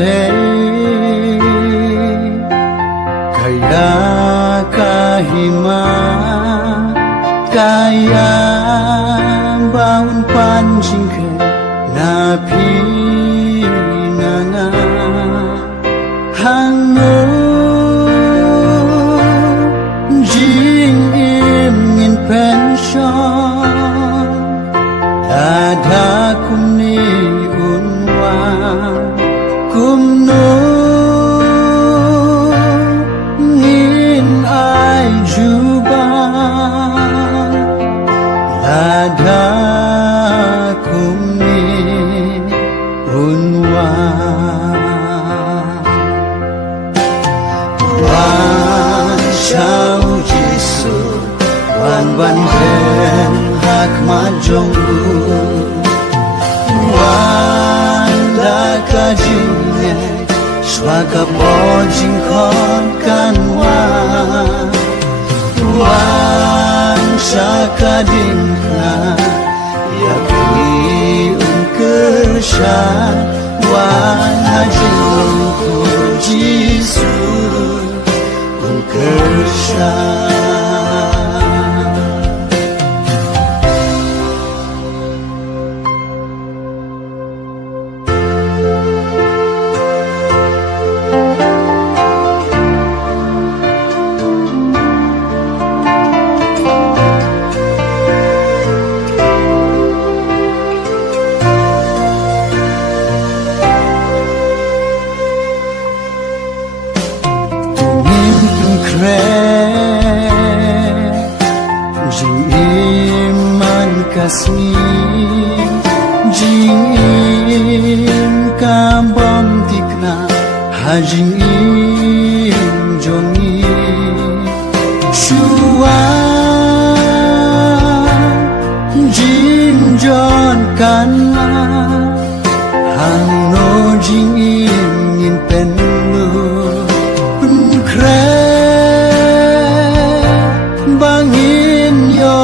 day kaya kahima kaya baun pancing ke napi nanga hango jing in pension ada kumni unwa kumno ngin ai juba ada kumni unwa wan shau jisu wan ban ben hak majonggu wan da kajine swaga pojing kon kanwa wan sakadingna yakni unkeshan wan hajungku jisu unkeshan jing iman kasmi jing im kambam tikna hajing im jongi shua jing jon kanna hangno jing im penlu bangin yo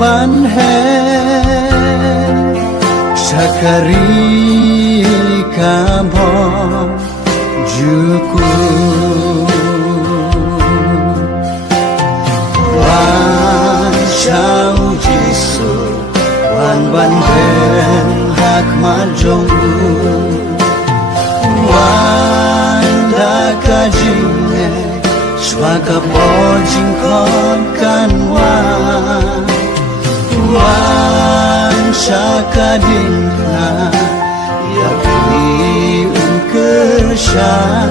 ban he sakari kabo juku wan shau jisu wan ban ben hak majonggu wan da kajine swaga pojing kon kanwa wan sakadingna yakni unkeshan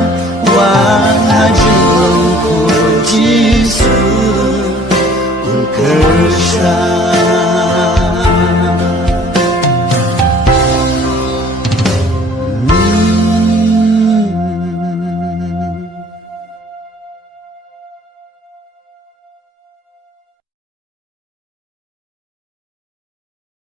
wan hajungku jisu unkeshan